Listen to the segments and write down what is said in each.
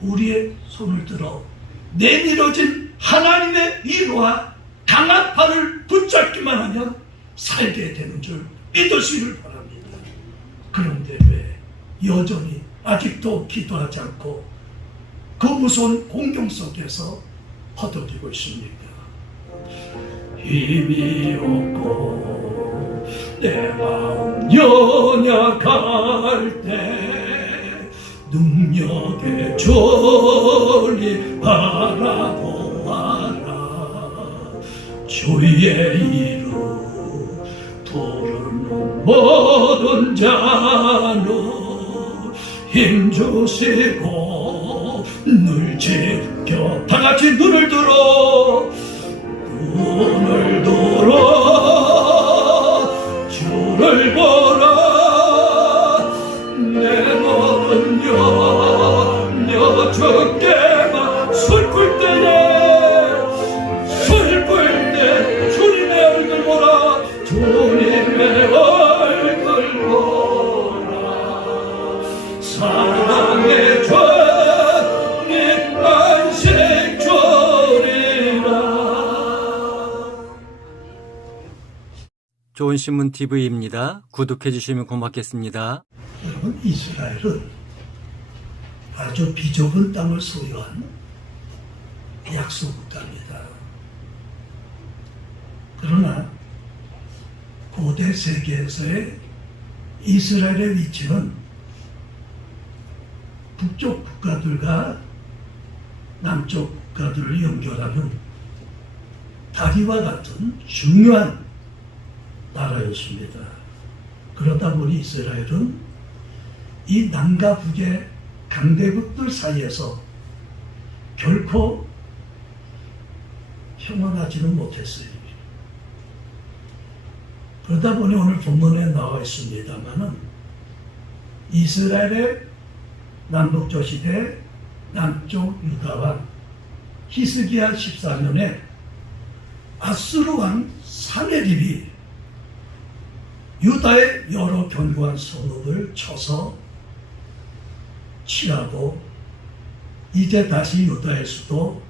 우리의 손을 들어 내밀어진 하나님의 위로와 강한 팔을 붙잡기만 하면 살게 되는 줄 믿으시길 바랍니다. 그런데 왜 여전히 아직도 기도하지 않고 그 무서운 공경 속에서 허덕이고 있습니까? 힘이 없고 내 마음 연약할 때 능력의 존리 바라보아라. 주의 이름 부르는 모든 자는 힘주시고 늘 지켜. 다같이 눈을 들어 주를 보라. 내 모든 염려 주께만 슬플 때 주님의 얼굴 보라. 주님의 얼굴 보라. 사랑의 주님 안식 주리라. 좋은 신문 TV입니다. 구독해 주시면 고맙겠습니다. 여러분, 이스라엘은 아주 비좁은 땅을 소유한 약소 국가입니다. 그러나 고대 세계에서의 이스라엘의 위치는 북쪽 국가들과 남쪽 국가들을 연결하는 다리와 같은 중요한 나라였습니다. 그러다 보니 이스라엘은 이 남과 북의 강대국들 사이에서 결코 평안하지는 못했어요. 그러다 보니 오늘 본문에 나와 있습니다마는 이스라엘의 남북조 시대 남쪽 유다와 히스기야 14년에 아수르 왕 사네립이 유다의 여러 견고한 성읍을 쳐서 취하고 이제 다시 유다의 수도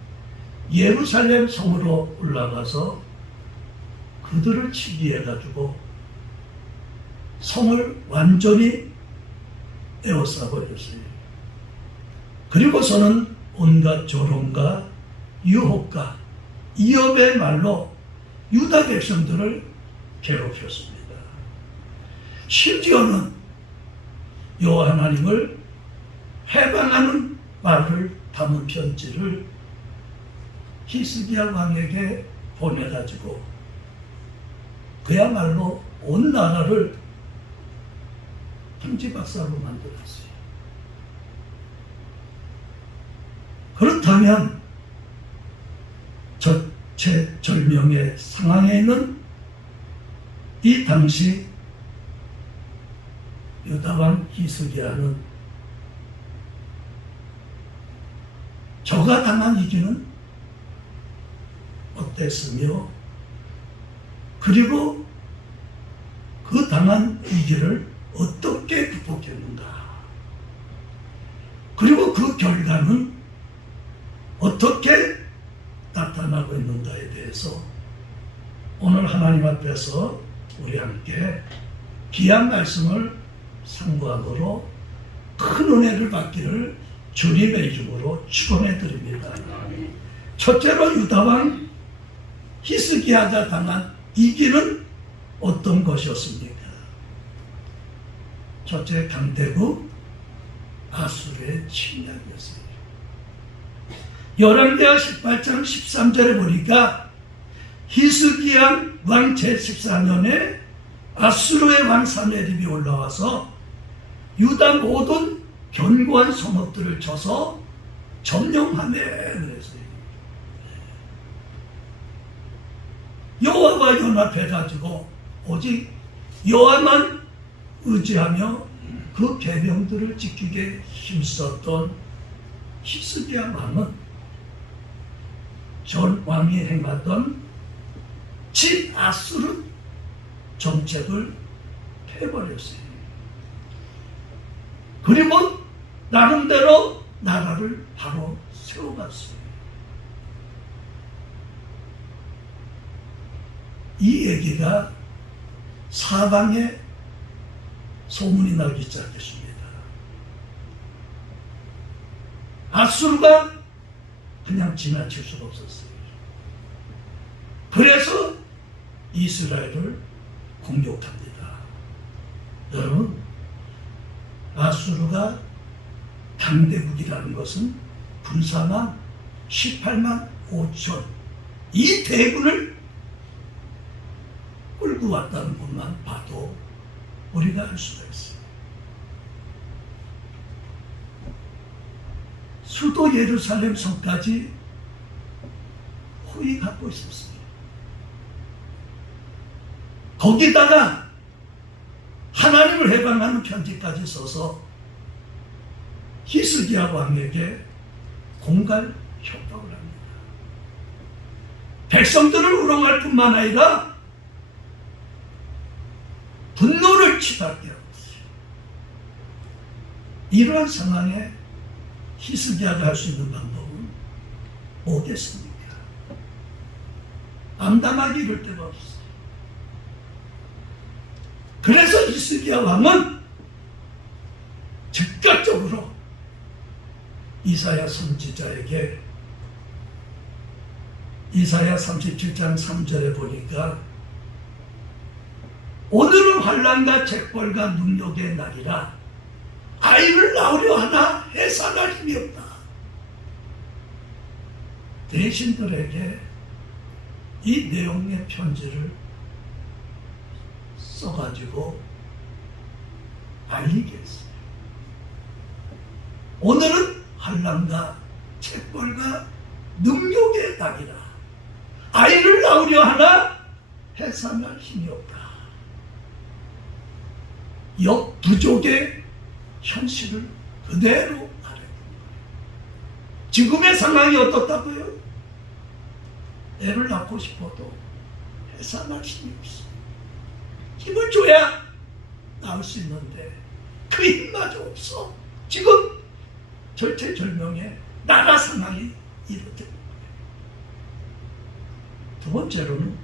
예루살렘 성으로 올라가서 그들을 치기해가지고 성을 완전히 에워싸 버렸어요. 그리고서는 온갖 조롱과 유혹과 이업의 말로 유다 백성들을 괴롭혔습니다. 심지어는 여호와 하나님을 해방하는 말을 담은 편지를 히스기야 왕에게 보내가지고 그야말로 온 나라를 평지박살로 만들었어요. 그렇다면 절체절명의 상황에 있는 이 당시 유다왕 히스기야는 저가 당한 위기는 어땠으며 그리고 그 당한 위기를 어떻게 극복했는가, 그리고 그 결과는 어떻게 나타나고 있는가에 대해서 오늘 하나님 앞에서 우리 함께 귀한 말씀을 상고함으로 큰 은혜를 받기를 주님의 이름으로 축원해 드립니다. 첫째로 유다왕 히스기야가 당한 위기는 어떤 것이었습니까? 첫째, 강대국 아수르의 침략이었어요. 열왕기하 18장 13절에 보니까 히스기야 왕 제14년에 아수르의 왕 사네립이 올라와서 유다 모든 견고한 성읍들을 쳐서 점령하네 그랬어요. 여호와와 연합해가지고 오직 여호와만 의지하며 그 계명들을 지키게 힘썼던 히스기야 왕은 전 왕이 행하던 친아수르 정책을 펴버렸어요. 그리고 나름대로 나라를 바로 세워갔어요. 이 얘기가 사방에 소문이 나기 시작했습니다. 아수르가 그냥 지나칠 수가 없었어요. 그래서 이스라엘을 공격합니다. 여러분, 아수르가 강대국이라는 것은 군사만 18만 5천 이 대군을 끌고 왔다는 것만 봐도 우리가 알 수가 있어요. 수도 예루살렘 성까지 호위 갖고 있었어요. 거기다가 하나님을 해방하는 편지까지 써서 히스기야 왕에게 공갈 협박을 합니다. 백성들을 우롱할 뿐만 아니라 분노를 치닫게 하고 있어요. 이러한 상황에 히스기야가 할 수 있는 방법은 뭐겠습니까? 암담하기 이럴 데가 없어요. 그래서 히스기야 왕은 즉각적으로 이사야 선지자에게 이사야 37장 3절에 보니까 오늘은 환난과 책벌과 능력의 날이라 아이를 낳으려 하나 해산할 힘이 없다. 대신들에게 이 내용의 편지를 써가지고 알리게 했어요. 오늘은 환난과 책벌과 능력의 날이라 아이를 낳으려 하나 해산할 힘이 없다. 역부족의 현실을 그대로 말해요. 지금의 상황이 어떻다고요? 애를 낳고 싶어도 해산할 힘이 없어. 힘을 줘야 낳을 수 있는데 그 힘마저 없어. 지금 절체절명의 나라 상황이 이렇게 된 거예요. 두 번째로는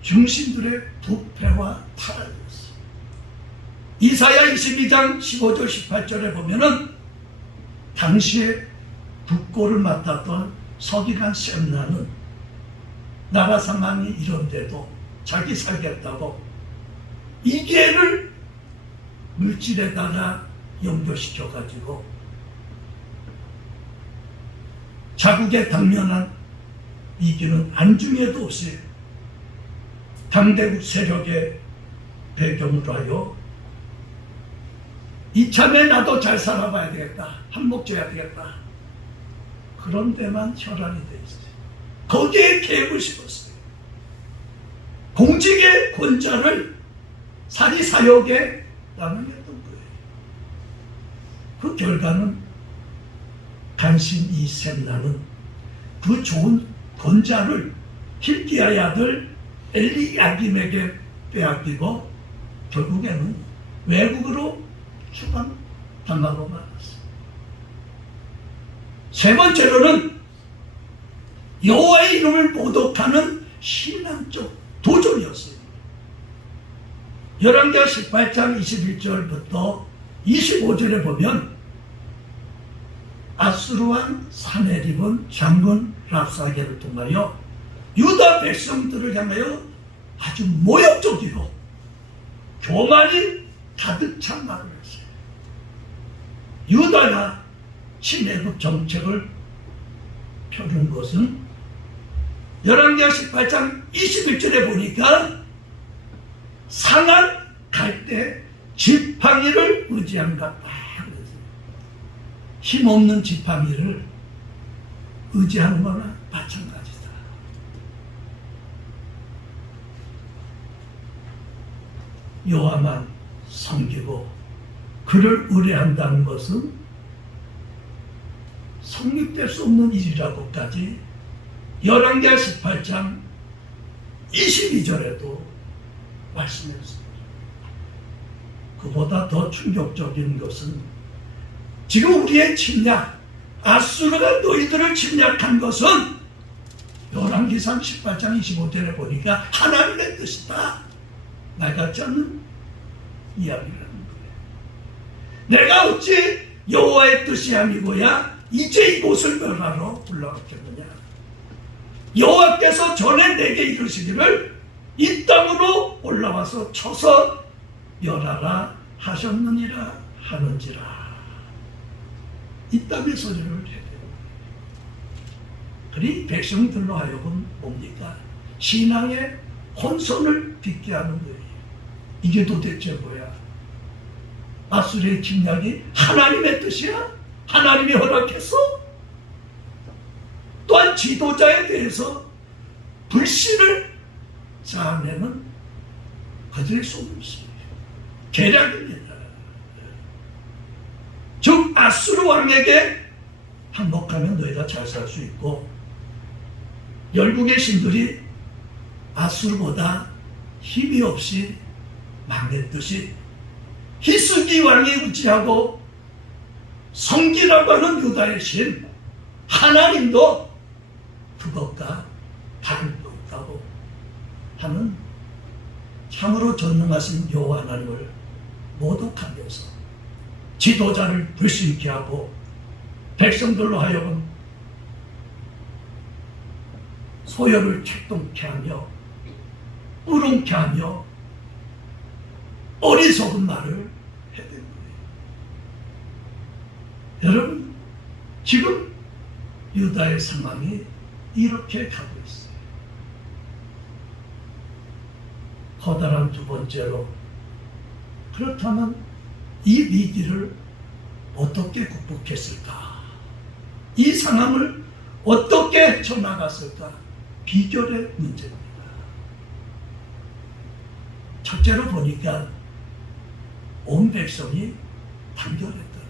중심들의 부패와 타락이었어요. 이사야 22장 15절 18절에 보면은 당시에 국고를 맡았던 서기관 셈나는 나라 상황이 이런데도 자기 살겠다고 이 기회를 물질에다가 연결시켜가지고 자국에 당면한 이기는 안중에도 없이 당대국 세력의 배경으로 하여 이참에 나도 잘 살아봐야 되겠다. 한몫져야 되겠다. 그런 데만 혈안이 돼 있어요. 거기에 계획을 씹었어요. 공직의 권자를 사리사욕에 남용했던 거예요. 그 결과는 간신 이 셈나는 그 좋은 권자를 hilki야의 아들 엘리야김에게 빼앗기고 결국에는 외국으로 추방당하고 말았어요. 세 번째로는 여호와의 이름을 모독하는 신앙적 도전이었어요. 열왕기하 18장 21절부터 25절에 보면 아수르 왕 사네립은 장군 랍사게를 통하여 유다 백성들을 향하여 아주 모욕적이고 교만이 가득 찬 말을 했어요. 유다가 친애국 정책을 펴준 것은 열왕기하 18장 21절에 보니까 상한 갈 때 지팡이를 의지한 것 같다. 힘없는 지팡이를 의지하는 거나 마찬가지다. 여호와만 섬기고 그를 의뢰한다는 것은 성립될 수 없는 일이라고까지 열왕기하 18장 22절에도 말씀했습니다. 그보다 더 충격적인 것은 지금 우리의 침략, 아수르가 너희들을 침략한 것은 열왕기상 18장 25절에 보니까 하나님의 뜻이다. 말 같지 않는 이야기라는 거예요. 내가 어찌 여호와의 뜻이 아니고야 이제 이곳을 멸하러 올라왔겠느냐. 여호와께서 전에 내게 이르시기를 이 땅으로 올라와서 쳐서 멸하라 하셨느니라 하는지라. 이 땅의 소리를 해야 돼요. 그리 백성들로 하여금 뭡니까? 신앙의 혼선을 빚게 하는 거예요. 이게 도대체 뭐야? 아수르의 침략이 하나님의 뜻이야? 하나님이 허락했어? 또한 지도자에 대해서 불신을 쌓아내는 그들의 속임수예요. 계략입니다. 즉 아수르 왕에게 항복하면 너희가 잘 살 수 있고, 열국의 신들이 아수르보다 힘이 없이 망했듯이 히스기 왕이 의지하고 성기라고 하는 유다의 신 하나님도 그것과 다를 바 없다고 하는 참으로 전능하신 여호와 하나님을 모독하면서 지도자를 불신케 하고 백성들로 하여금 소열을 책동케 하며 우롱케 하며 어리석은 말을 해야 되는 거예요. 여러분, 지금 유다의 상황이 이렇게 가고 있어요. 커다란 두 번째로, 그렇다면 이 위기를 어떻게 극복했을까? 이 상황을 어떻게 헤쳐나갔을까? 비결의 문제입니다. 첫째로 보니까 온 백성이 단결했다는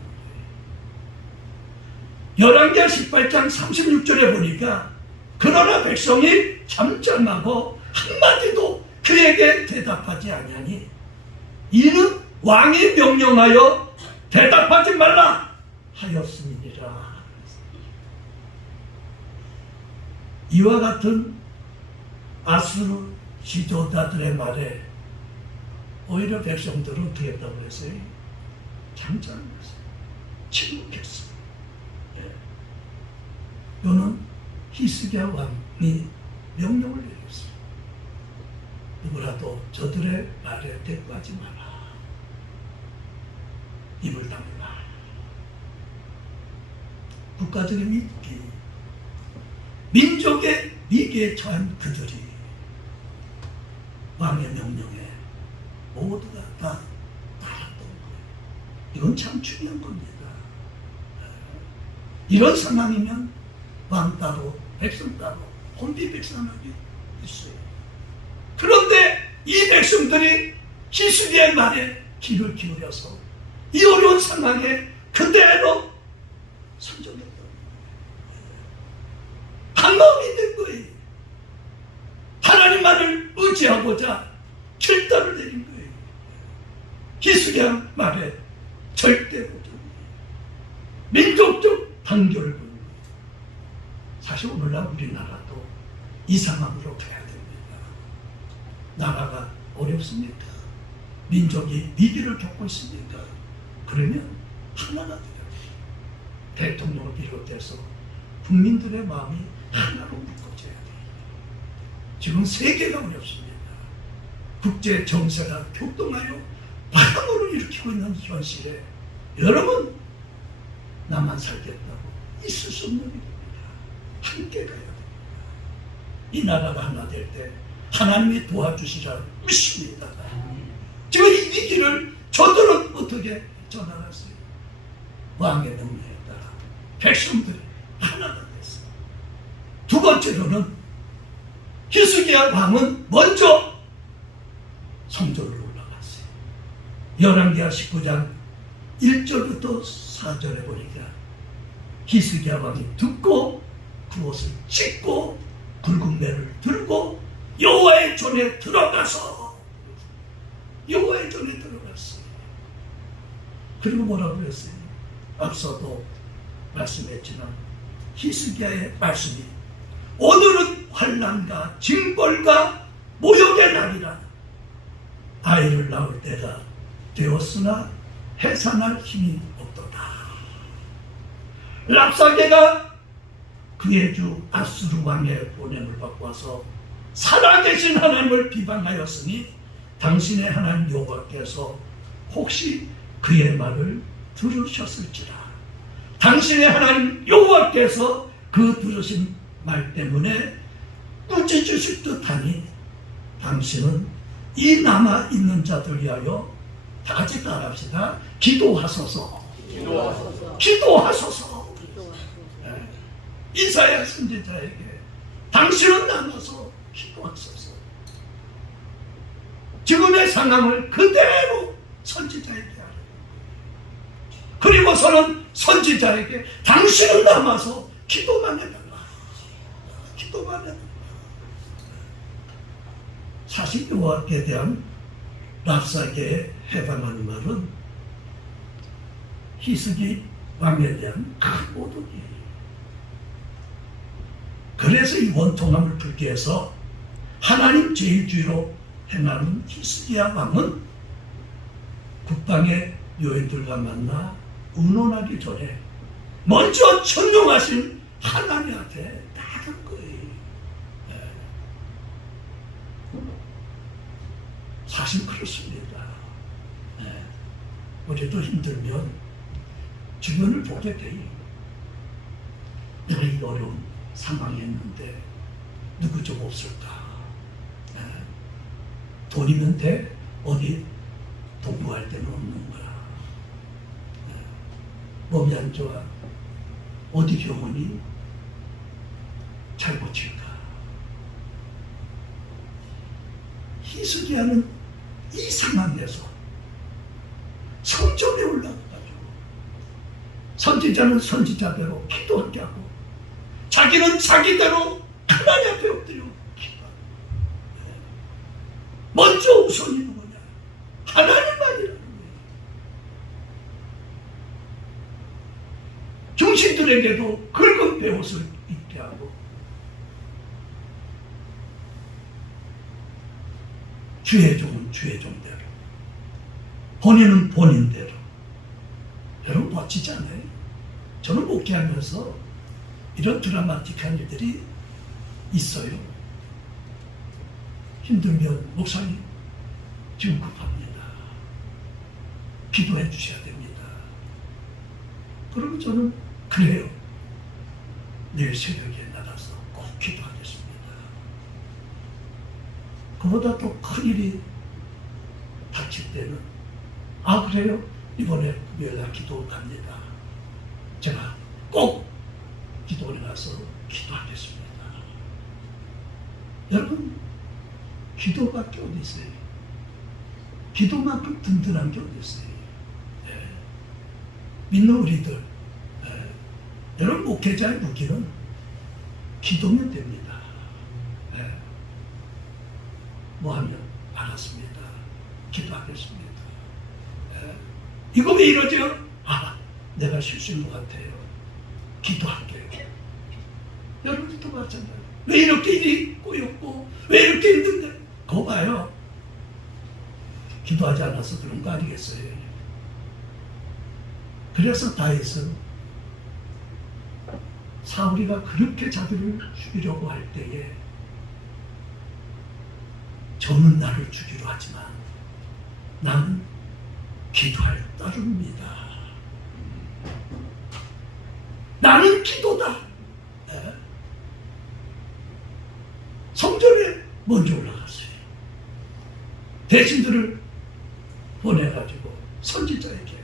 거예요. 열왕기하 18장 36절에 보니까 그러나 백성이 잠잠하고 한마디도 그에게 대답하지 아니하니 이는 왕이 명령하여 대답하지 말라 하였음이니라. 이와 같은 아수르 지도자들의 말에 오히려 백성들은 어떻게 했다고 그랬어요? 잠잠했어요. 침묵했어요. 이거는 히스기야 왕이 명령을 내렸어요. 누구라도 저들의 말에 대꾸하지 마라. 입을 다물라. 국가적인 위기, 민족의 위기에 처한 그들이 왕의 명령에 모두가 다 따랐던 거예요. 이건 참 중요한 겁니다. 이런 상황이면 왕 따로 백성 따로 혼비백산하게 있어요. 그런데 이 백성들이 히스기야의 말에 귀를 기울여서 이 어려운 상황에 그대로 선정했던 거예요. 한마음이 된 거예요. 하나님만을 의지하고자 결단을 내린 거예요. 히스기야 말에 절대 고정, 민족적 단결을 보는 거예요. 사실 오늘날 우리나라도 이 상황으로 가야 됩니다. 나라가 어렵습니까? 민족이 위기를 겪고 있습니까? 그러면 하나가 되어야 돼요. 대통령을 비롯해서 국민들의 마음이 하나로 묶어져야 돼요. 지금 세계가 어렵습니다. 국제 정세가 격동하여 파동을 일으키고 있는 현실에 여러분, 나만 살겠다고 있을 수 없는 일입니다. 함께 가야 됩니다. 이 나라가 하나 될 때 하나님이 도와주시라 믿습니다. 지금 이 위기를 저들은 어떻게 전환했어요? 왕의 명령에 따라 백성들이 하나가 됐어요. 두 번째로는 히스기야 왕은 먼저 성전으로 올라갔어요. 열왕기하 19장 1절부터 4절에 보니까 히스기야 왕이 듣고 그 옷을 찢고 굵은 매를 들고 여호와의 전에 들어가서 여호와의 전에 들어갔어요. 그리고 뭐라고 그랬어요? 앞서도 말씀했지만 히스기야의 말씀이 오늘은 환난과 징벌과 모욕의 날이라. 아이를 낳을 때가 되었으나 해산할 힘이 없도다. 랍사게가 그의 주 아수르 왕의 보냄을 받고 와서 살아계신 하나님을 비방하였으니 당신의 하나님 여호와께서 혹시 그의 말을 들으셨을지라. 당신의 하나님 여호와께서 그 들으신 말 때문에 꾸짖으실 듯하니 당신은 이 남아있는 자들 위하여 다 같이 따라합시다. 기도하소서. 기도하소서. 네. 이사야 선지자에게 당신은 남아서 기도하소서. 지금의 상황을 그대로 선지자에게 하라. 그리고서는 선지자에게 당신은 남아서 기도만 해달라. 기도만 해달라. 사실 여호와께 대한 랍사게에 해당하는 말은 히스기 왕에 대한 큰 모독이에요. 그래서 이 원통함을 풀기 위해서 하나님 제일주의로 행하는 히스기야 왕은 국방의 요인들과 만나 의논하기 전에 먼저 천명하신 하나님한테 나간 거예요. 사실 그렇습니다. 우리도 힘들면 주변을 보게 돼요. 내가 이 어려운 상황에 있는데 누구 좀 없을까? 돈이면 돼? 어디 동무할 데는 없는 거야. 몸이 안 좋아. 어디 병원이 잘 고칠까? 히스기야는 이 상황에서 성전에 올라가가지고 선지자는 선지자대로 기도하게 하고 자기는 자기대로 하나님 앞에 엎드려 기도하고 먼저 우선이 누구냐? 하나님만이라는 거예요. 중신들에게도 굵은 베옷을 입게 하고 주의 종은 주의 종대로, 본인은 본인대로. 여러분 멋지지 않아요? 저는 목회하면서 이런 드라마틱한 일들이 있어요. 힘들면 목사님 지금 급합니다. 기도해 주셔야 됩니다. 그러면 저는 그래요. 내일 새벽에 나가서 꼭 기도하겠습니다. 그보다 또 큰일이 닥칠 때는 아 그래요? 이번에 금요일날 기도 갑니다. 제가 꼭 기도를 가서 기도하겠습니다. 여러분 기도밖에 어디 있어요? 기도만큼 든든한 게 어디 있어요? 네. 믿는 우리들 여러분 목회자의 무기는 기도면 됩니다. 뭐 하면 알았습니다. 기도하겠습니다. 이거 왜 이러죠? 아, 내가 실수인 것 같아요. 기도할게요. 여러분도 마찬가지예요. 왜 이렇게 일이 꼬였고 왜 이렇게 힘든데? 그거 봐요. 기도하지 않아서 그런 거 아니겠어요? 그래서 다윗은 사울이가 그렇게 자기를 죽이려고 할 때에 저는 나를 죽이려 하지만 나는 기도할 따릅니다. 나는 기도다. 성전에 먼저 올라갔어요. 대신들을 보내가지고 선지자에게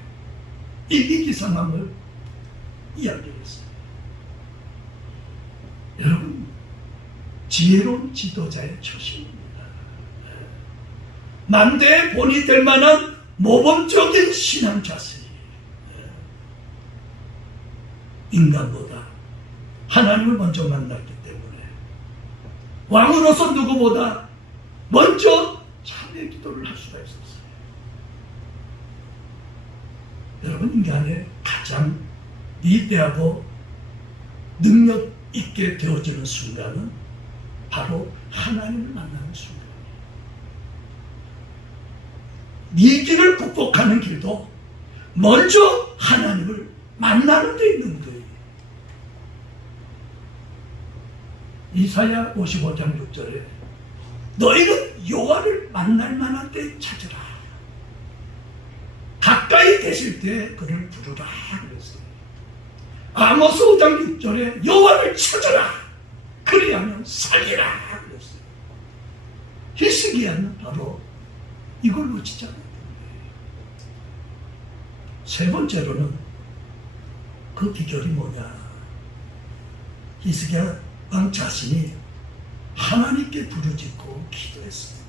이 위기 상황을 이야기했어요. 여러분 지혜로운 지도자의 초심입니다. 만대의 본이 될 만한 모범적인 신앙 자세. 인간보다 하나님을 먼저 만났기 때문에 왕으로서 누구보다 먼저 참회 기도를 할 수가 있었어요. 여러분 인간의 가장 위대하고 능력 있게 되어지는 순간은 바로 하나님을 만나는 순간이에요. 네 길을 극복하는 길도 먼저 하나님을 만나는 데 있는 거예요. 이사야 55장 6절에 너희는 여호와를 만날 만한 때 찾으라. 가까이 계실 때 그를 부르라 그랬어요. 아모스 5장 6절에 여호와를 찾으라. 그리하면 살리라 그랬어요. 히스기야는 바로 이걸 놓치지 않았던 거예요. 세 번째로는 그 비결이 뭐냐. 히스기야 왕 자신이 하나님께 부르짖고 기도했습니다.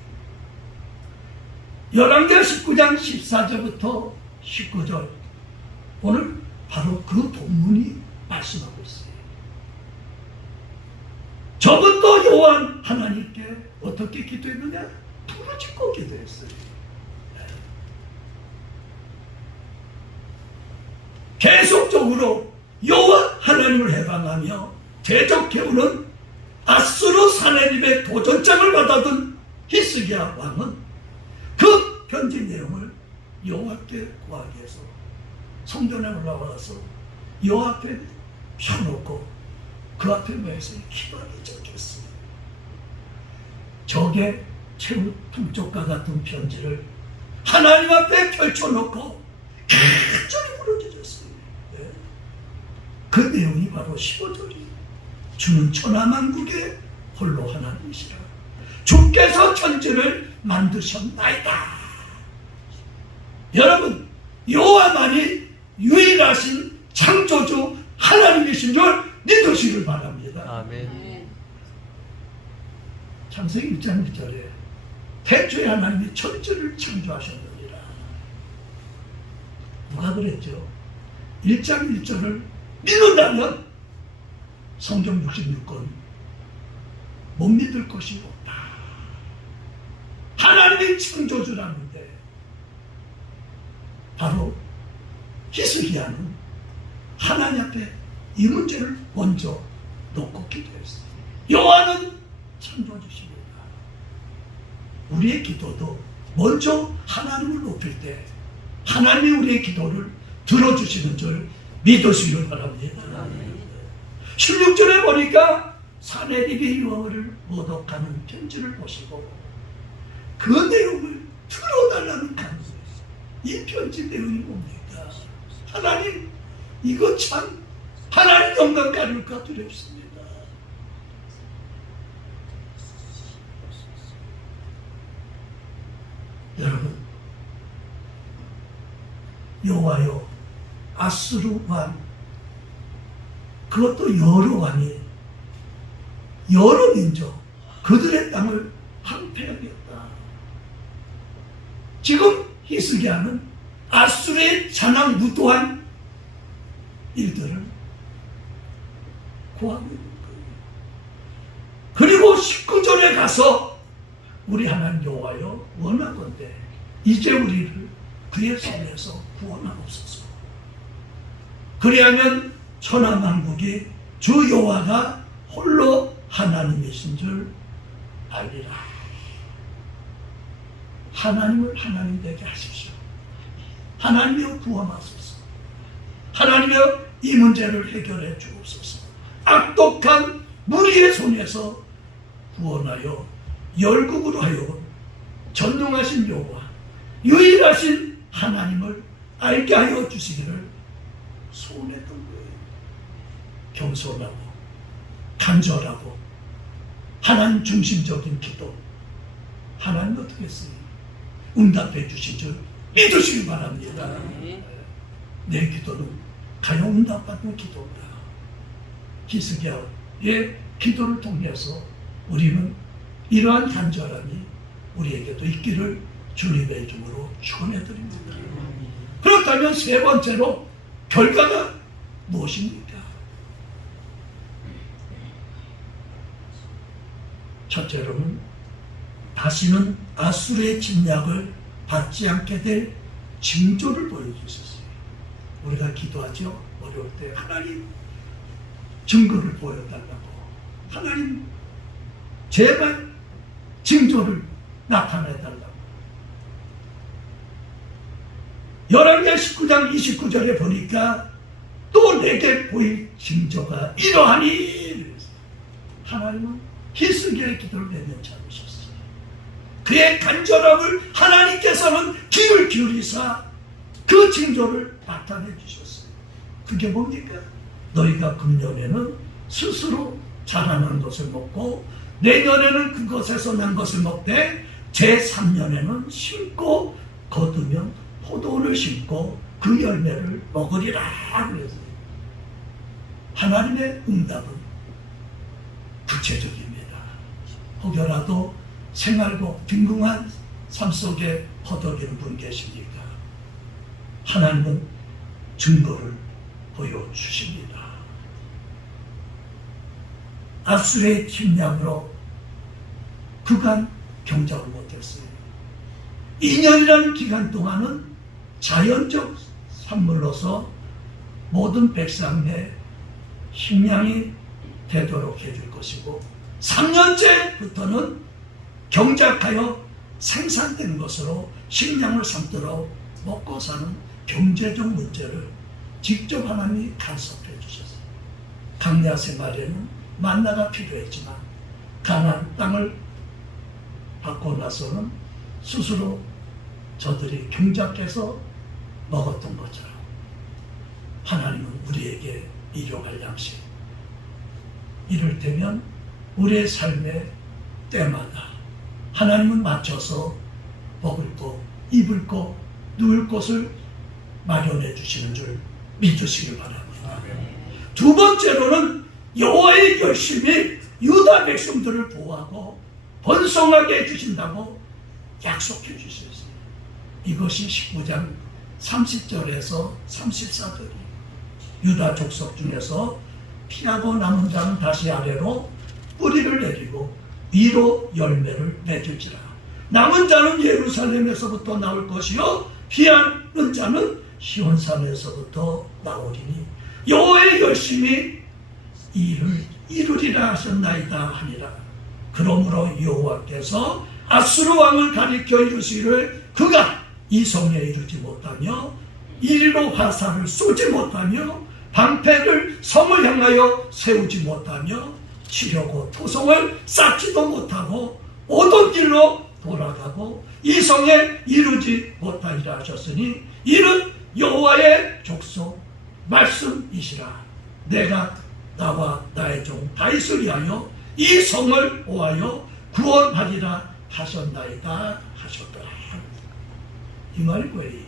열왕기하 19장 14절부터 19절 오늘 바로 그 본문이 말씀하고 있어요. 저것도 여호와 하나님께 어떻게 기도했느냐? 부르짖고 기도했어요. 계속적으로 여호와 하나님을 해방하며 대적해오는 아수르 사내립의 도전장을 받아둔 히스기야 왕은 그 편지 내용을 여호와께 구하기 위해서 성전에 올라와서 여호와 앞에 펴놓고 그 앞에 매서 기도를 적였어요. 적의 최후 통쪽과 같은 편지를 하나님 앞에 펼쳐놓고 간절히 부르짖었어요. 네. 그 내용이 바로 15절이에요. 주는 천하만국의 홀로 하나님이시라. 주께서 천지를 만드셨나이다. 여러분, 여호와만이 유일하신 창조주 하나님이신 줄 믿으시길 바랍니다. 아멘. 창세기 1장 1절에 태초에 하나님이 천지를 창조하셨느니라. 누가 그랬죠? 1장 1절을 믿는다면 성경 66권 못 믿을 것이 없다. 하나님이 창조주라는데 바로 히스기야는 하나님 앞에 이 문제를 먼저 놓고 기도했어요. 여호와는 창조주십니다. 우리의 기도도 먼저 하나님을 높일 때 하나님이 우리의 기도를 들어주시는 줄 믿으시길 바랍니다. 16절에 보니까 사내립이 여호와를 모독하는 편지를 보시고 그 내용을 들어달라는 간구였어요. 이 편지 내용이 뭡니까? 하나님, 이거 참 하나님 영광 가릴까 두렵습니다. 여러분, 여호와여, 아수르 왕, 그것도 여러 왕이 여러 민족 그들의 땅을 항폐하겠다. 지금 히스기야는 아수르의 잔악무도한 일들을 구하고 있는 거예요. 그리고 19절에 가서 우리 하나님 여호와여 원하건대 이제 우리를 그의 손에서 구원하옵소서. 그리하면 천하만국이 주 여호와가 홀로 하나님이신 줄 알리라. 하나님을 하나님 되게 하십시오. 하나님이여 구원하소서. 하나님이여 이 문제를 해결해 주옵소서. 악독한 무리의 손에서 구원하여 열국으로 하여 전능하신 여호와 유일하신 하나님을 알게 하여 주시기를 소원했던 거예요. 겸손하고 간절하고 하나님 중심적인 기도. 하나님 어떻게 했어요? 응답해 주신 줄 믿으시기 바랍니다. 내 기도는 가요 응답받는 기도입니다. 히스기야의 기도를 통해서 우리는 이러한 간절함이 우리에게도 있기를 주님의 이름으로 축원해드립니다. 그렇다면 세 번째로 결과가 무엇입니까? 첫째로는 다시는 아수르의 침략을 받지 않게 될 징조를 보여주셨어요. 우리가 기도하죠. 어려울 때 하나님 증거를 보여달라고. 하나님 제발 징조를 나타내달라고. 열왕기하 19장 29절에 보니까 또 내게 보일 징조가 이러하니. 하나님은 히스기야의 기도를 내면 잡으셨어요. 그의 간절함을 하나님께서는 귀를 기울이사 그 징조를 나타내 주셨어요. 그게 뭡니까? 너희가 금년에는 스스로 자라는 것을 먹고 내년에는 그것에서 난 것을 먹되 제3년에는 심고 거두면 포도를 심고 그 열매를 먹으리라 그랬어요. 하나님의 응답은 구체적입니다. 혹여라도 생활고 빈궁한 삶 속에 허덕이는 분 계십니까? 하나님은 증거를 보여주십니다. 아수르의 침략으로 그간 경작을 못했어요. 2년이라는 기간 동안은 자연적 산물로서 모든 백성의 식량이 되도록 해줄 것이고 3년째부터는 경작하여 생산된 것으로 식량을 삼도록 먹고 사는 경제적 문제를 직접 하나님이 간섭해 주셨어요. 광야 생활에는 만나가 필요했지만 가나안 땅을 받고 나서는 스스로 저들이 경작해서 먹었던 것처럼 하나님은 우리에게 일용할 양식, 이를테면 우리의 삶의 때마다 하나님은 맞춰서 먹을 것, 입을 것, 누울 곳을 마련해 주시는 줄 믿으시길 바랍니다. 두 번째로는 여호와의 열심히 유다 백성들을 보호하고 번성하게 해주신다고 약속해 주셨어요. 이것이 19장 30절에서 34절이 유다 족속 중에서 피하고 남은 자는 다시 아래로 뿌리를 내리고 위로 열매를 맺을지라. 남은 자는 예루살렘에서부터 나올 것이요 피하는 자는 시온산에서부터 나오리니 여호와의 열심히 일을 이루리라 하셨나이다 하니라. 그러므로 여호와께서 아수르 왕을 가리켜 이르시기를 그가 이 성에 이르지 못하며 이리로 화살을 쏘지 못하며 방패를 성을 향하여 세우지 못하며 치려고 토성을 쌓지도 못하고 오던 길로 돌아가고 이 성에 이르지 못하리라 하셨으니 이는 여호와의 족속 말씀이시라. 내가 나와 나의 종 다윗을 위하여 이 성을 보하여 구원하리라 하셨나이다 하셨더라. 이 말이 뭐예요?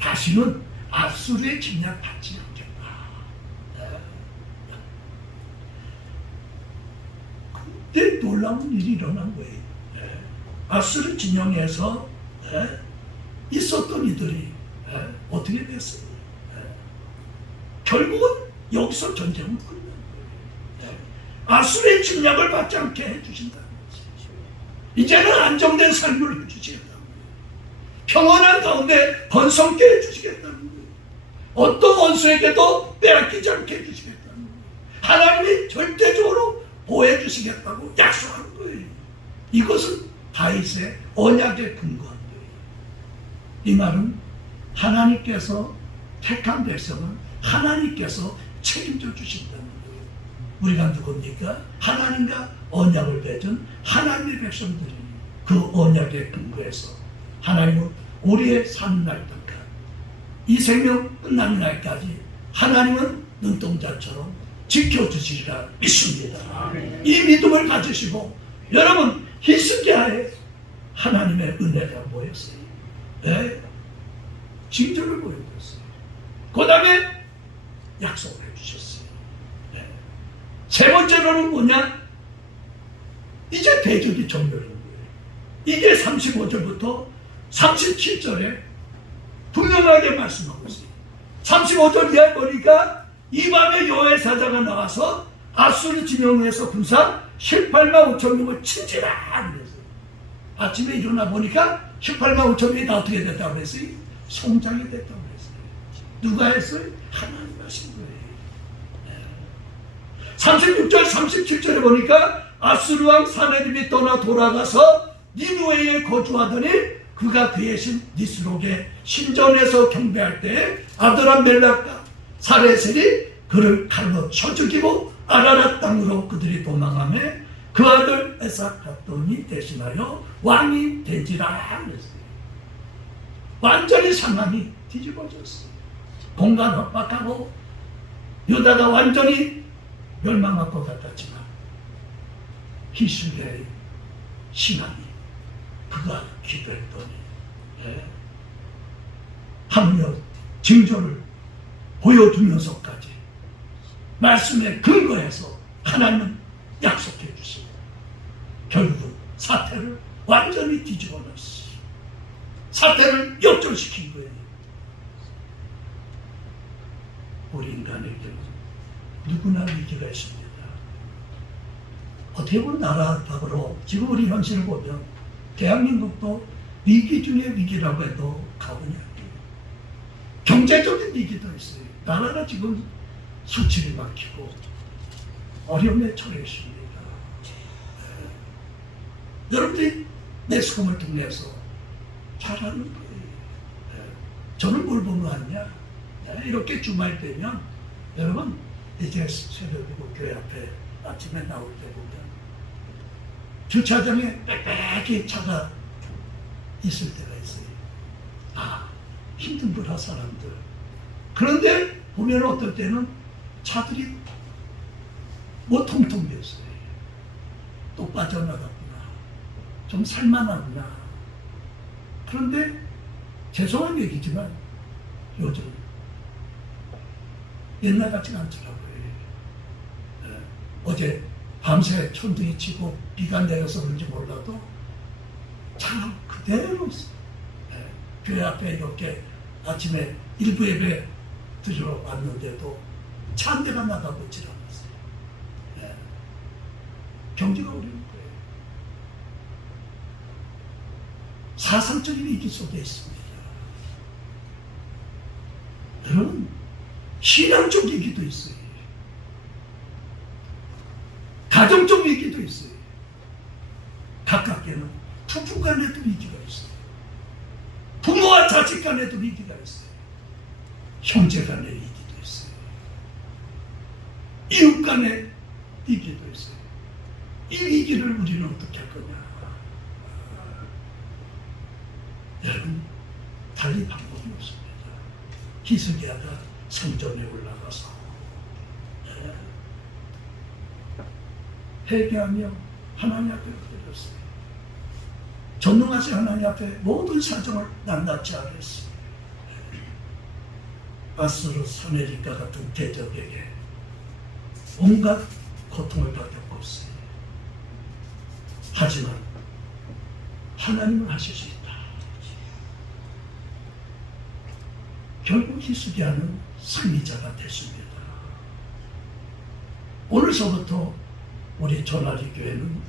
다시는 아수르의 침략 받지 않겠다. 그때 놀라운 일이 일어난 거예요. 아수르 진영에서 있었던 이들이 어떻게 됐어요? 결국은 여기서 전쟁은 끝난 거예요. 아수르의 침략을 받지 않게 해주신다는 거죠. 이제는 안정된 삶을 해주시겠다는 거예요. 평온한 가운데 번성케 해주시겠다는 거예요. 어떤 원수에게도 빼앗기지 않게 해주시겠다는 거예요. 하나님이 절대적으로 보호해 주시겠다고 약속하는 거예요. 이것은 다윗의 언약에 근거한 거예요. 이 말은 하나님께서 택한 백성은 하나님께서 책임져 주신다는 거예요. 우리가 누굽니까? 하나님과 언약을 맺은 하나님의 백성들이 그 언약에 근거해서 하나님은 우리의 사는 날까지 이 생명 끝나는 날까지 하나님은 눈동자처럼 지켜주시리라 믿습니다. 이 믿음을 가지시고 여러분 히스기야의 하나님의 은혜가 뭐였어요? 징조를 보여줬어요. 그 다음에 약속을 해주셨어요. 세 번째로는 뭐냐? 이제 대적이 정멸한 거예요. 이게 35절부터 37절에 분명하게 말씀하고 있어요. 35절 이하에 보니까 이 밤에 여호와의 사자가 나와서 아수르 진영에서 군사 18만 5천 명을 친지라 그랬어요. 아침에 일어나 보니까 18만 5천 명이 다 어떻게 됐다고 그랬어요? 성장이 됐다고 그랬어요. 누가 했어요? 하나님 하신 거예요. 36절 37절에 보니까 아수르 왕 사네립이 떠나 돌아가서 니누에에 거주하더니 그가 그의 신 니스록의 신전에서 경배할 때 아드람 멜락과 사레셀이 그를 칼로 쳐 죽이고 아라랏 땅으로 그들이 도망하며 그 아들 에사갓돈이 대신하여 왕이 되지라 그랬어요. 완전히 상황이 뒤집어졌어요. 공간 협박하고 유다가 완전히 멸망할 것 같았지만 히스기야의 신앙이 그가 기도했더니 하물며 징조를 보여주면서까지 말씀에 근거해서 하나님은 약속해 주시고 결국 사태를 완전히 뒤집어 놨어요. 사태를 역전시킨 거예요. 우리 인간에게는 누구나 위기가 있습니다. 어떻게 보면 나라적으로 지금 우리 현실을 보면 대한민국도 위기 중에 위기라고 해도 과언이 아니에요. 경제적인 위기도 있어요. 나라가 지금 수출이 막히고 어려움에 처해 있습니다. 여러분들이 매스컴을 통해서 잘하는 거예요. 저는 뭘 보면 하냐? 이렇게 주말 되면 여러분 이제 새벽이고 교회 앞에 아침에 나올 때 보면 주차장에 빽빽히 차가 있을 때가 있어요. 아, 힘든구나 사람들. 그런데 보면 어떨 때는 차들이 뭐 통통 됐어요. 또 빠져나갔구나. 좀 살만하구나. 그런데 죄송한 얘기지만 요즘 옛날 같지가 않더라고요. 어제 밤새 천둥이 치고 비가 내려서 그런지 몰라도 차 그대로 있어요. 교회 앞에 이렇게 아침에 일부 예배 드리러 왔는데도 차 한 대가 나가고 있지 않았어요. 경제가 어려운 거예요. 사상적인 위기 속에 있습니다. 여러분, 신앙적 위기도 있어요. 가정적 위기도 있어요. 가깝게는 부부 간에도 위기가 있어요. 부모와 자식 간에도 위기가 있어요. 형제 간의 위기도 있어요. 이웃 간의 위기도 있어요. 이 위기를 우리는 어떻게 할 거냐? 여러분, 달리 방법이 없습니다. 히스기야가 성전에 올라가서 회개하며 하나님 앞에 엎드렸어요. 전능하신 하나님 앞에 모든 사정을 낱낱이 아뢰었어요. 아수르 사네립과 같은 대적에게 온갖 고통을 다 겪었어요. 하지만 하나님은 하실 수 있다. 결국 히스기야는 승리자가 됐습니다. 오늘서부터 우리 전하리 교회는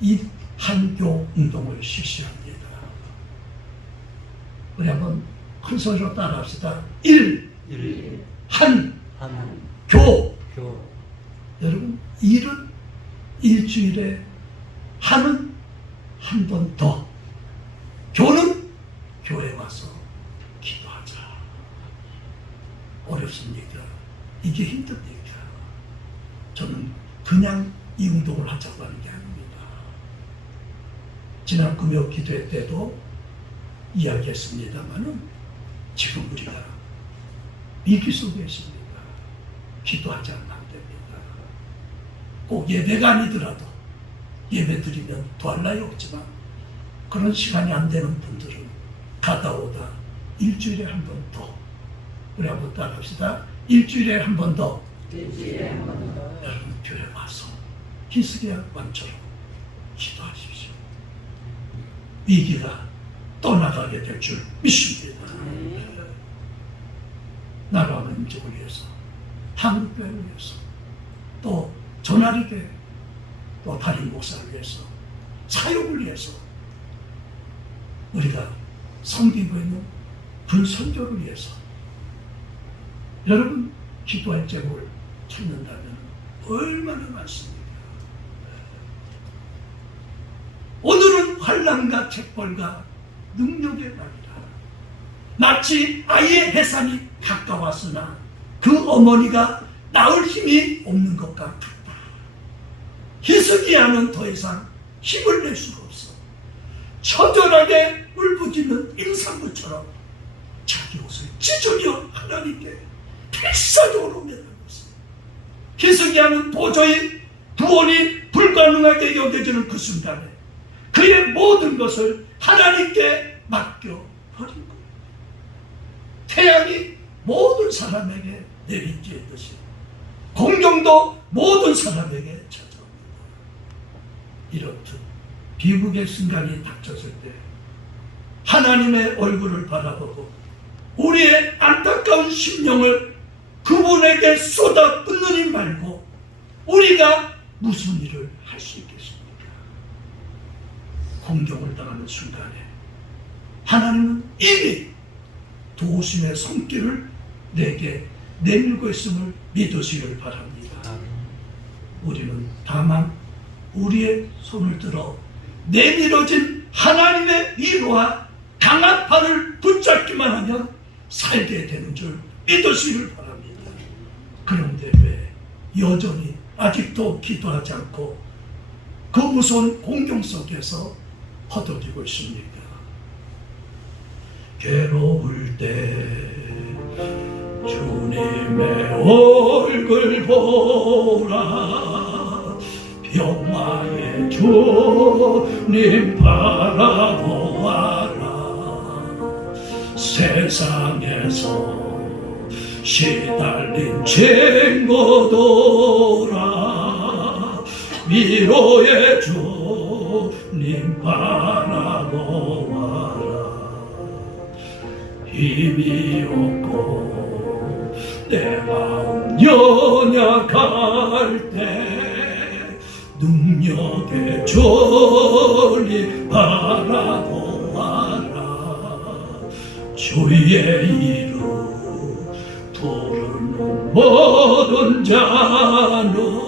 이 한교 운동을 실시합니다. 우리 한번 큰 소리로 따라합시다. 한, 교. 여러분, 일은 일주일에, 한은 한 번 더, 교는 교회 와서 기도하자. 어렵습니까? 이게 힘듭니까? 저는 그냥 이 운동을 하자고 하는 게 아닙니다. 지난 금요 기도회 때도 이야기했습니다만은 지금 우리가 위기 속에 있습니다. 기도하지 않으면 안 됩니다. 꼭 예배가 아니더라도 예배 드리면 더할 나위 없지만 그런 시간이 안 되는 분들은 가다 오다 일주일에 한 번 더, 우리 한번 따라합시다. 일주일에 한 번 더. 여러분 교회 와서 히스기야 왕처럼 기도하십시오. 위기가 떠나가게 될 줄 믿습니다. 나라와 민족을 위해서, 한국교회를 위해서, 또 전하리교회, 또 다른 목사를 위해서, 사역을 위해서 우리가 섬기고 있는 불선교를 위해서 여러분 기도할 제목을 찾는다면 얼마나 많습니까? 오늘은 환난과 책벌과 능력의 날이다. 마치 아이의 해산이 가까웠으나 그 어머니가 낳을 힘이 없는 것 같았다. 히스기야는 더 이상 힘을 낼 수가 없어. 처절하게 울부짖는 임산부처럼 자기 옷을 찢으며 하나님께 필사적으로 매달렸어. 히스기야는 도저히 구원이 불가능하게 여겨지는 그 순간에 그의 모든 것을 하나님께 맡겨버린 거예요. 태양이 모든 사람에게 내리쬐듯이 공경도 모든 사람에게 찾아옵니다. 이렇듯 비극의 순간이 닥쳤을 때 하나님의 얼굴을 바라보고 우리의 안타까운 심령을 그분에게 쏟아붓는 일 말고 우리가 무슨 일을 할 수 있겠습니까? 공경을 당하는 순간에 하나님은 이미 도우심의 손길을 내게 내밀고 있음을 믿으시길 바랍니다. 우리는 다만 우리의 손을 들어 내밀어진 하나님의 위로와 강한 팔을 붙잡기만 하면 살게 되는 줄 믿으시길 바랍니다. 그런데 왜 여전히 아직도 기도하지 않고 그 무서운 공경 속에서 허덕이고 있습니까? 괴로울 때 주님의 얼굴 보라, 병마의 주님 바라보아라. 세상에서 시달린 친구들아, 위로의 주님 바라보아라. 힘이 없고 내 마음 연약할 때 능력의 주님 바라보아라. 주의 이름 부르는 모든 자는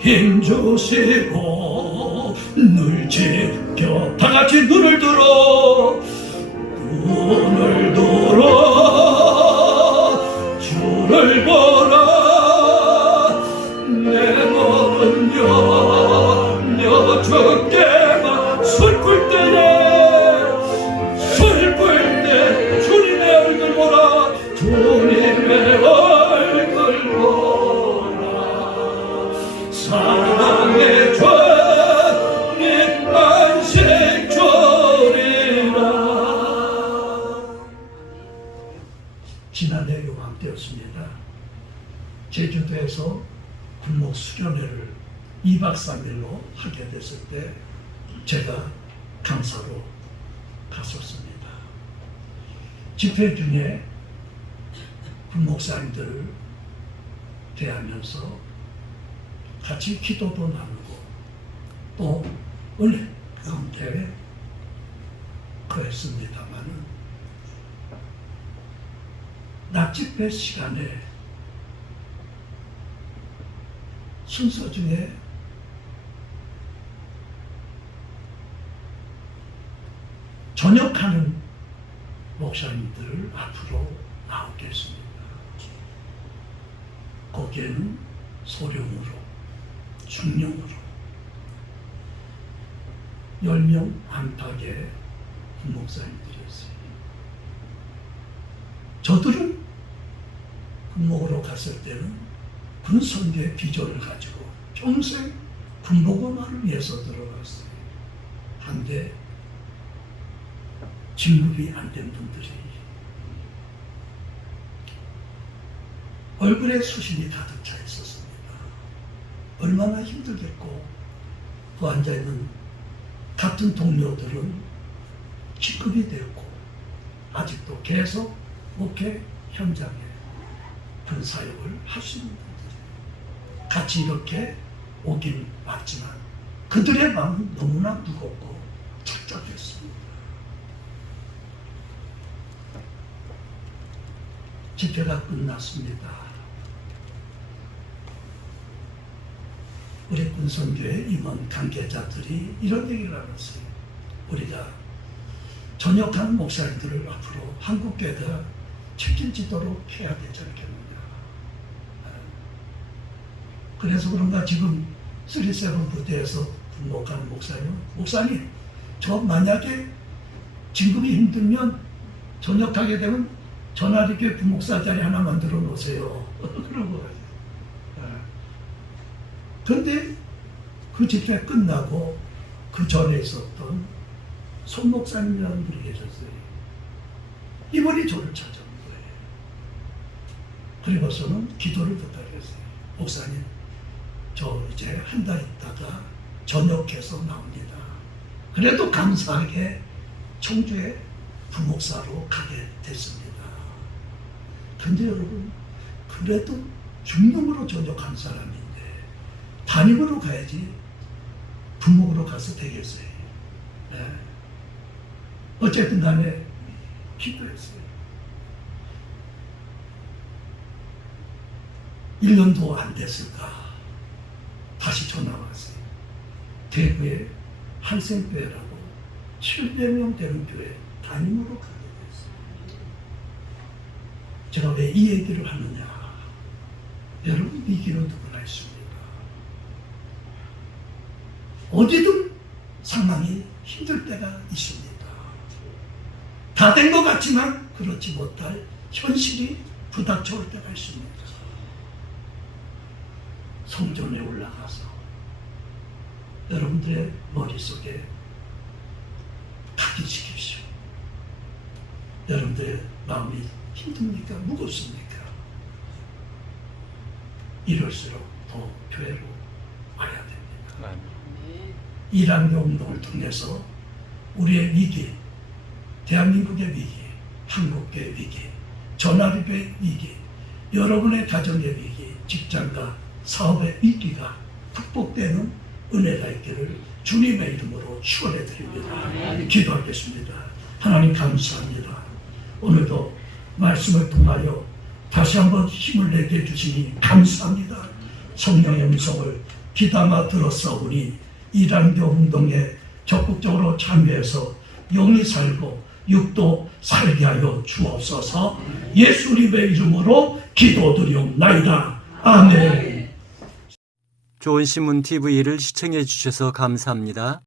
힘주시고 늘 지켜. 다같이 눈을 들어 주를 보라. 내 몸은 염려 죽게만 슬플 때 주님의 얼굴 보라. 주님의 얼굴 보라. 사랑의 주님 안식 주리라. 지난해 요맘때였습니다. 제주도에서 군목 수련회를 2박 3일로 하게 됐을 때 제가 강사로 갔었습니다. 집회 중에 군목사님들을 대하면서 같이 기도도 나누고 또 은혜 가운데 그랬습니다마는 낮 집회 시간에 순서 중에 전역하는 목사님들을 앞으로 나오게 했습니다. 거기에는 소령으로, 중령으로 10명 안팎의 군목사님들이었어요. 저들은 군목으로 갔을 때는 군선교의 비전을 가지고 평생 군복음화를 위해서 들어갔어요. 한데 진급이 안 된 분들이 얼굴에 수신이 가득 차 있었습니다. 얼마나 힘들겠고 그 앉아있는 같은 동료들은 진급이 되었고 아직도 계속 목회 현장에 그 사역을 하시는 분들이 같이 이렇게 오긴 왔지만 그들의 마음은 너무나 무겁고 착잡했습니다. 집회가 끝났습니다. 우리 군선교회 임원 관계자들이 이런 얘기를 하셨어요. 우리가 전역한 목사님들을 앞으로 한국교회가 책임지도록 해야 되지 않겠느냐. 그래서 그런가 지금 37 부대에서 군목하는 목사님, 저 만약에 진급이 힘들면 전역하게 되면 전화리교회 부목사 자리 하나 만들어 놓으세요. 그러고 그런데 그 집회 끝나고 그 전에 있었던 손 목사님이라는 분이 계셨어요. 이분이 저를 찾아온 거예요. 그리고서는 기도를 부탁했어요. 목사님, 저 이제 한 달 있다가 전역해서 나옵니다. 그래도 감사하게 청주에 부목사로 가게 됐습니다. 근데 여러분, 그래도 중용으로 전역한 사람인데 담임으로 가야지 부목으로 가서 되겠어요. 네. 어쨌든 간에 기도했어요. 1년도 안 됐을까 다시 전화 왔어요. 대구에 한생교회라고 700명 되는 교회 담임으로 가게 됐어요. 제가 왜 이 얘기를 하느냐. 여러분, 위기는 누구나 있습니다. 어디든 상황이 힘들 때가 있습니다. 다 된 것 같지만 그렇지 못할 현실이 부닥쳐올 때가 있습니다. 성전에 올라가서 여러분들의 머릿속에 각인시키십시오. 여러분들의 마음이 힘듭니까? 무겁습니까? 이럴수록 더 교회로 와야 됩니다. 이란교 운동을 통해서 우리의 위기, 대한민국의 위기, 한국교의 위기, 전화리교의 위기, 여러분의 가정의 위기, 직장과 사업의 위기가 극복되는 은혜가 있기를 주님의 이름으로 축원해 드립니다. 기도하겠습니다. 하나님 감사합니다. 오늘도 말씀을 통하여 다시 한번 힘을 내게 해주시니 감사합니다. 성령의 음성을 귀담아 들었사오니 이란교 운동에 적극적으로 참여해서 영이 살고 육도 살게 하여 주옵소서. 예수님의 이름으로 기도드리옵나이다. 아멘. 좋은 신문 TV를 시청해 주셔서 감사합니다.